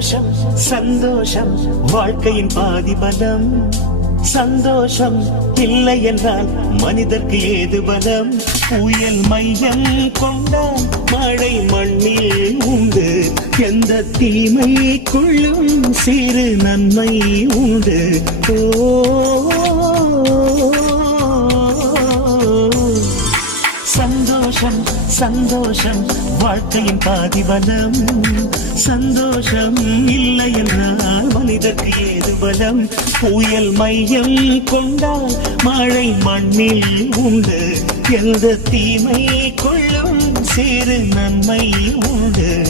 சந்தோஷம் சந்தோஷம் வாழ்க்கையின் பாதி பலம். சந்தோஷம் இல்லை என்றால் மனிதர்க்கு ஏது பலம்? புயல் மையம் கொண்டால் மழை மண்ணில் உண்டு. எந்த தீமைக்குள்ளும் சிறு நன்மை உண்டு. சந்தோஷம் சந்தோஷம் வாழ்க்கையின் பாதி பலம். சந்தோஷம் இல்லை என்றால் மனிதர்க்கு ஏது பலம்? புயல் மையம் கொண்டால் மழை மண்ணில் உண்டு. எந்த தீமை கொள்ளும் சிறு நன்மை உண்டு.